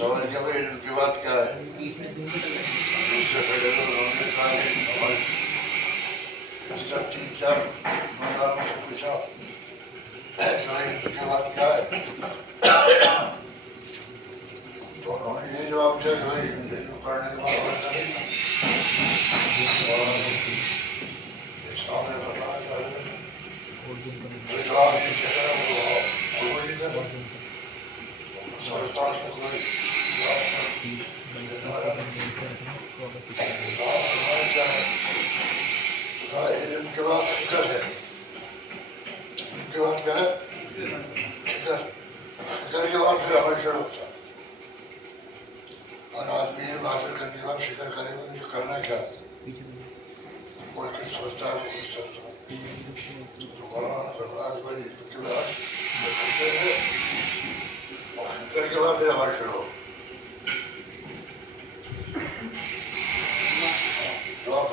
सवाल किया भाई इनकी बात क्या है। दूसरे खड़े लोग उन्होंने कहा कि सब 3-4 दुकानदारों से पूछा भाई इनकी बात क्या है, तो उन्होंने ये जवाब दिया कि भाई हिंदू करने के बाद इस्लाम ने बताया जवाब ये कहता है वो नहीं देता सरकार में कोई इनके बाद फिक्र है, इनके बाद क्या है फिक्र, फिक्र के बाद फिर अमल शुरू होता है। और आदमी ये हासिल करने के बाद फिक्र करेगा मुझे करना क्या है, कोई कुछ सोचता है कोई कुछ सोचता है, तो मौलाना फरमाया कि भाई इनके बाद फिक्र है और फिक्र के बाद फिर अमल शुरू हो। जवाब